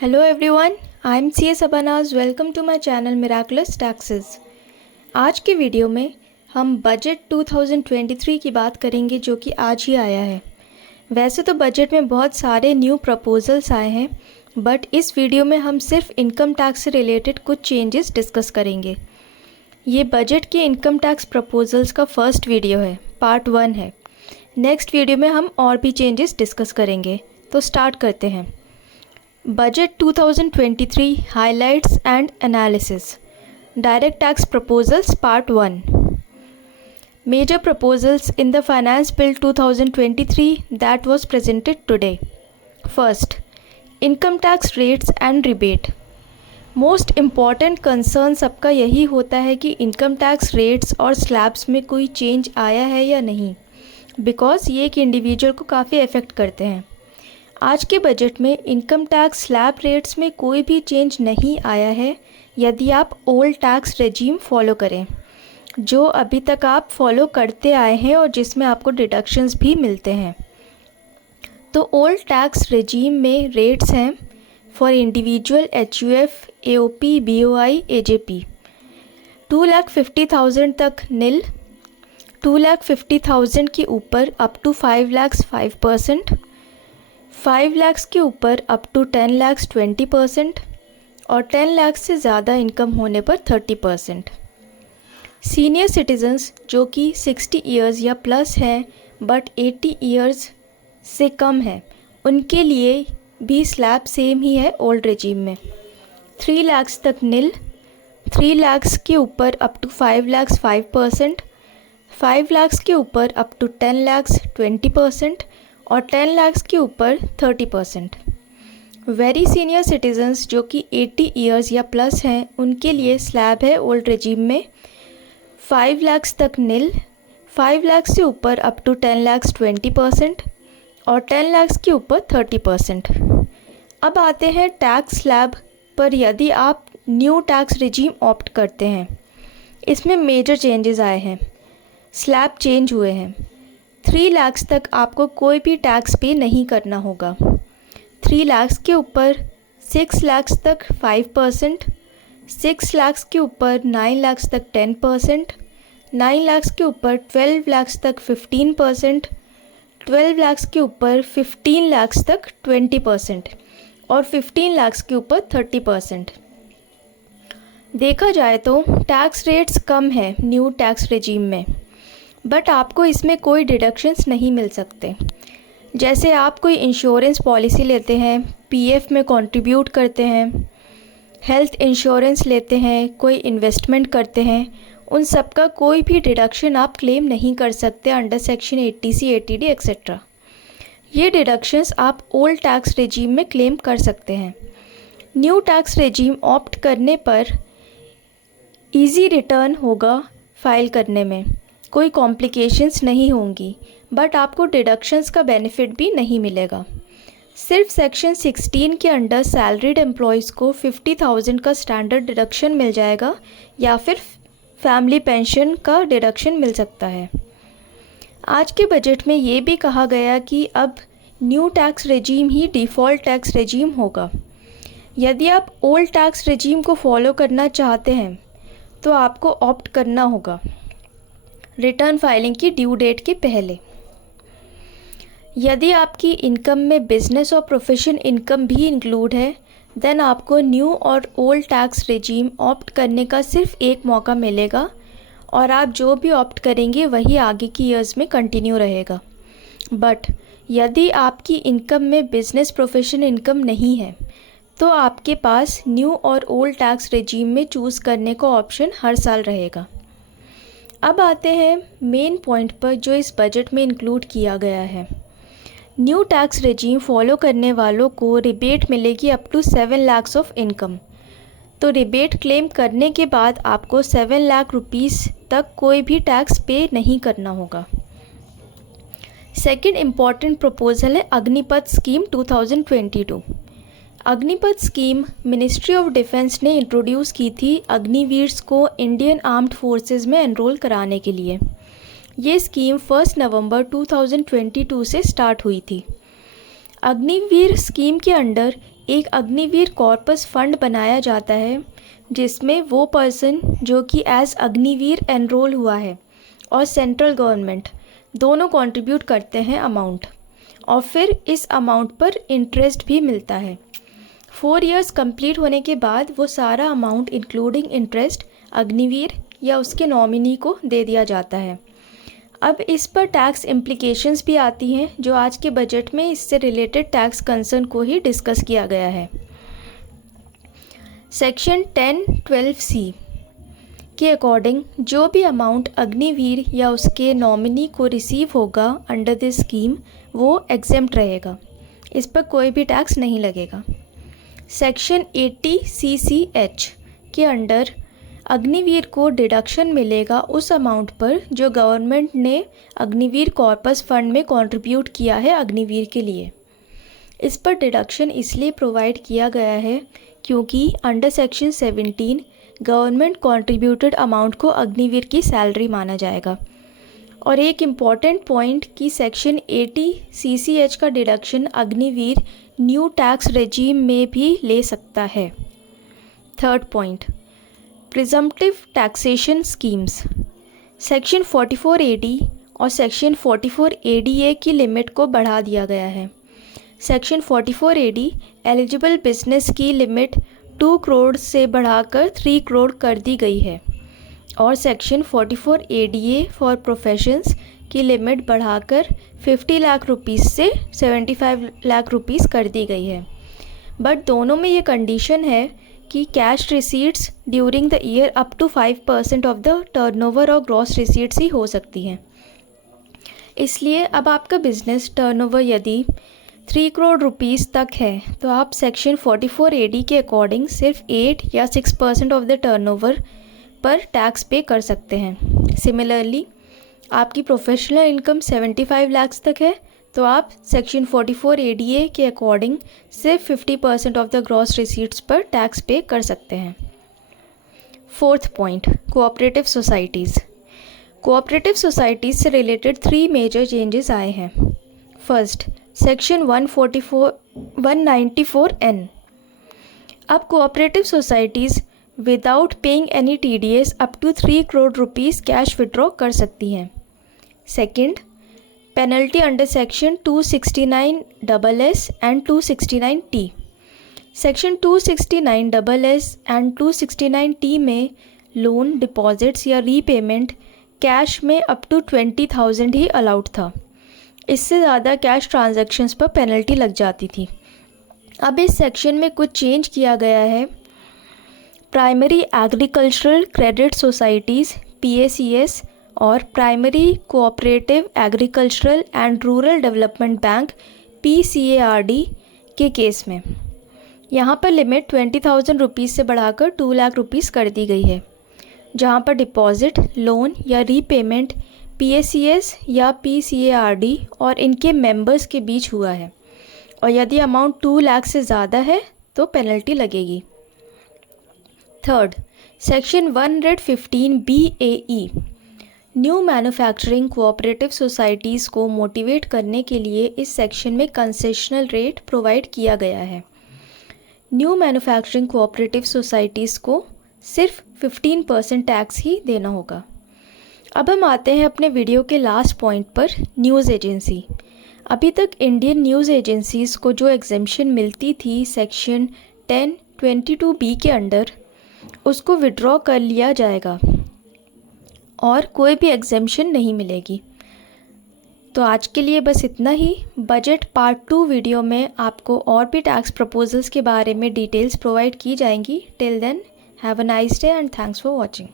Hello everyone, I am CS Abanaz. Welcome to my channel Miraculous Taxes. आज के video में हम budget 2023 की बात करेंगे जो कि आज ही आया है। वैसे तो बजट में बहुत सारे न्यू प्रपोजल्स आए हैं, बट इस वीडियो में हम सिर्फ इनकम टैक्स से रिलेटेड कुछ चेंजेस डिस्कस करेंगे। ये बजट के इनकम टैक्स प्रपोजल्स का फर्स्ट वीडियो है, पार्ट 1 है। नेक्स्ट वीडियो में हम और भी चेंजेस डिस्कस करेंगे, तो स्टार्ट करते हैं। Budget 2023 Highlights and Analysis. Direct Tax Proposals Part 1. Major proposals in the Finance Bill 2023 that was presented today. First, Income Tax Rates and Rebate. Most important concern सबका यही होता है कि इनकम टैक्स रेट्स और slabs में कोई change आया है या नहीं, बिकॉज ये एक इंडिविजुअल को काफ़ी अफेक्ट करते हैं। आज के बजट में इनकम टैक्स स्लैब रेट्स में कोई भी चेंज नहीं आया है यदि आप ओल्ड टैक्स रेजीम फॉलो करें, जो अभी तक आप फॉलो करते आए हैं और जिसमें आपको डिडक्शंस भी मिलते हैं। तो ओल्ड टैक्स रेजीम में रेट्स हैं for individual HUF, AOP, BOI, AJP 2,50,000 तक नील, 2,50,000 के ऊपर अप टू 5 lakhs 5%, 5 lakhs के ऊपर अप टू 10 lakhs 20% और 10 lakhs से ज़्यादा इनकम होने पर 30%। सीनियर सिटीजन्स जो कि 60 ईयर्स या प्लस हैं बट 80 ईयर्स से कम है, उनके लिए भी स्लैब सेम ही है ओल्ड रेजीम में। 3 lakhs तक नील, 3 lakhs के ऊपर अप टू 5 lakhs 5%, 5 lakhs के ऊपर अप टू 10 lakhs 20% और 10 lakhs के ऊपर 30%। वेरी सीनियर सिटीजन्स जो कि 80 ईयर्स या प्लस हैं, उनके लिए स्लैब है ओल्ड रेजीम में 5 lakhs तक नील, 5 lakhs से ऊपर अप टू 10 lakhs 20% और 10 lakhs के ऊपर 30%। अब आते हैं टैक्स स्लैब पर। यदि आप न्यू टैक्स रेजीम ऑप्ट करते हैं, इसमें मेजर चेंजेस आए हैं, स्लैब चेंज हुए हैं। 3 lakhs तक आपको कोई भी टैक्स पे नहीं करना होगा। 3 lakhs के ऊपर 6 lakhs तक 5%, 6 lakhs के ऊपर 9 lakhs तक 10%, 9 lakhs के ऊपर 12 lakhs तक 15%, 12 lakhs के ऊपर 15 lakhs तक 20% और 15 lakhs के ऊपर 30%। देखा जाए तो टैक्स रेट्स कम है न्यू टैक्स रेजीम में, बट आपको इसमें कोई डिडक्शंस नहीं मिल सकते। जैसे आप कोई इंश्योरेंस पॉलिसी लेते हैं, PF में कंट्रीब्यूट करते हैं, हेल्थ इंश्योरेंस लेते हैं, कोई इन्वेस्टमेंट करते हैं, उन सब का कोई भी डिडक्शन आप क्लेम नहीं कर सकते under section 80C, 80D etcetera. ये डिडक्शंस आप ओल्ड टैक्स रेजीम में क्लेम कर सकते हैं। न्यू टैक्स रेजीम ऑप्ट करने पर ईजी रिटर्न होगा फाइल करने में, कोई कॉम्प्लिकेशंस नहीं होंगी, बट आपको डिडक्शंस का बेनिफिट भी नहीं मिलेगा। सिर्फ सेक्शन 16 के अंडर सैलरीड एम्प्लॉयज़ को 50,000 का स्टैंडर्ड डिडक्शन मिल जाएगा या फिर फैमिली पेंशन का डिडक्शन मिल सकता है। आज के बजट में ये भी कहा गया कि अब न्यू टैक्स रेजीम ही डिफ़ॉल्ट टैक्स रेजीम होगा। यदि आप ओल्ड टैक्स रेजीम को फॉलो करना चाहते हैं तो आपको ऑप्ट करना होगा रिटर्न फाइलिंग की ड्यू डेट के पहले। यदि आपकी इनकम में बिजनेस और प्रोफेशन इनकम भी इंक्लूड है, देन आपको न्यू और ओल्ड टैक्स रेजीम ऑप्ट करने का सिर्फ एक मौका मिलेगा और आप जो भी ऑप्ट करेंगे वही आगे की ईयर्स में कंटिन्यू रहेगा। बट यदि आपकी इनकम में बिजनेस प्रोफेशन इनकम नहीं है, तो आपके पास न्यू और ओल्ड टैक्स रेजीम में चूज़ करने का ऑप्शन हर साल रहेगा। अब आते हैं मेन पॉइंट पर जो इस बजट में इंक्लूड किया गया है। न्यू टैक्स रेजीम फॉलो करने वालों को रिबेट मिलेगी up to 7 lakhs of income. तो रिबेट क्लेम करने के बाद आपको 7 लाख रुपीज़ तक कोई भी टैक्स पे नहीं करना होगा। सेकंड इम्पॉर्टेंट प्रपोजल है Agnipath scheme 2022। Agnipath scheme ministry of defence ने इंट्रोड्यूस की थी अग्निवीर्स को इंडियन आर्म्ड फोर्सेस में एनरोल कराने के लिए। ये स्कीम 1 नवंबर 2022 से स्टार्ट हुई थी। अग्निवीर स्कीम के अंडर एक अग्निवीर कॉर्पस फंड बनाया जाता है जिसमें वो पर्सन जो कि एज अग्निवीर एनरोल हुआ है और सेंट्रल गवर्नमेंट दोनों कंट्रीब्यूट करते हैं अमाउंट, और फिर इस अमाउंट पर इंटरेस्ट भी मिलता है। 4 इयर्स कंप्लीट होने के बाद वो सारा अमाउंट इंक्लूडिंग इंटरेस्ट अग्निवीर या उसके नॉमिनी को दे दिया जाता है। अब इस पर टैक्स इम्प्लीकेशंस भी आती हैं जो आज के बजट में इससे रिलेटेड टैक्स कंसर्न को ही डिस्कस किया गया है। सेक्शन 10(12)(c) के अकॉर्डिंग जो भी अमाउंट अग्निवीर या उसके नॉमिनी को रिसीव होगा अंडर दिस स्कीम वो एग्जेम्प्ट रहेगा, इस पर कोई भी टैक्स नहीं लगेगा। सेक्शन 80(c)(h) के अंडर अग्निवीर को डिडक्शन मिलेगा उस अमाउंट पर जो गवर्नमेंट ने अग्निवीर कॉर्पस फंड में कंट्रीब्यूट किया है अग्निवीर के लिए। इस पर डिडक्शन इसलिए प्रोवाइड किया गया है क्योंकि under section 17 government contributed amount को अग्निवीर की सैलरी माना जाएगा। और एक इम्पॉर्टेंट पॉइंट कि सेक्शन 80(c)(h) का deduction Agniveer new tax regime में भी ले सकता है। Third point, presumptive taxation schemes. Section 44AD और सेक्शन 44ADA की लिमिट को बढ़ा दिया गया है। सेक्शन 44AD एलिजिबल बिजनेस की लिमिट 2 करोड़ से बढ़ाकर 3 करोड़ कर दी गई है और सेक्शन 44ADA फॉर प्रोफेशंस की लिमिट बढ़ाकर 50 लाख रुपीज़ से 75 लाख रुपीज़ कर दी गई है। बट दोनों में ये कंडीशन है कि cash receipts during the year up to 5% of the turnover और ग्रॉस रिसीट्स ही हो सकती हैं। इसलिए अब आपका बिजनेस टर्नओवर यदि 3 करोड़ रुपीज़ तक है तो आप सेक्शन 44AD के अकॉर्डिंग सिर्फ 8 या 6% ऑफ द टर्नओवर पर टैक्स पे कर सकते हैं। सिमिलरली आपकी प्रोफेशनल इनकम 75 लाख तक है तो आप सेक्शन 44ADA के अकॉर्डिंग सिर्फ 50% ऑफ द ग्रॉस रिसीट्स पर टैक्स पे कर सकते हैं। Fourth point, cooperative societies. Cooperative societies से रिलेटेड 3 मेजर चेंजेस आए हैं। First, section 194(n). अब cooperative societies without paying any TDS up to 3 crore rupees cash withdraw कर सकती हैं। Second, penalty under section 269SS and 269T। Section 269SS and 269T में loan, deposits या repayment cash में up to 20,000 ही allowed था। इससे ज़्यादा कैश ट्रांजैक्शंस पर पेनल्टी लग जाती थी। अब इस सेक्शन में कुछ चेंज किया गया है। Primary agricultural credit societies PACS और primary cooperative agricultural and rural development bank PCARD के केस में यहाँ पर लिमिट 20,000 रुपीज़ से बढ़ाकर 2 लाख रुपीज़ कर दी गई है, जहाँ पर डिपॉजिट, लोन या रीपेमेंट PACS या PCARD और इनके मेंबर्स के बीच हुआ है और यदि अमाउंट 2 लाख से ज़्यादा है तो पेनल्टी लगेगी। Third, section 115BAE। New manufacturing cooperative societies को मोटिवेट करने के लिए इस सेक्शन में कंसेशनल रेट प्रोवाइड किया गया है। न्यू मैन्युफैक्चरिंग कोऑपरेटिव सोसाइटीज़ को सिर्फ 15% टैक्स ही देना होगा। अब हम आते हैं अपने वीडियो के लास्ट पॉइंट पर, न्यूज़ एजेंसी। अभी तक इंडियन न्यूज़ एजेंसीज़ को जो एग्जेम्पशन मिलती थी सेक्शन 10(22)B के अंडर, उसको विड्रॉ कर लिया जाएगा और कोई भी एग्जेम्पशन नहीं मिलेगी। तो आज के लिए बस इतना ही। बजट पार्ट 2 वीडियो में आपको और भी टैक्स प्रपोजल्स के बारे में डिटेल्स प्रोवाइड की जाएंगी। Till then, have a nice day and thanks for watching.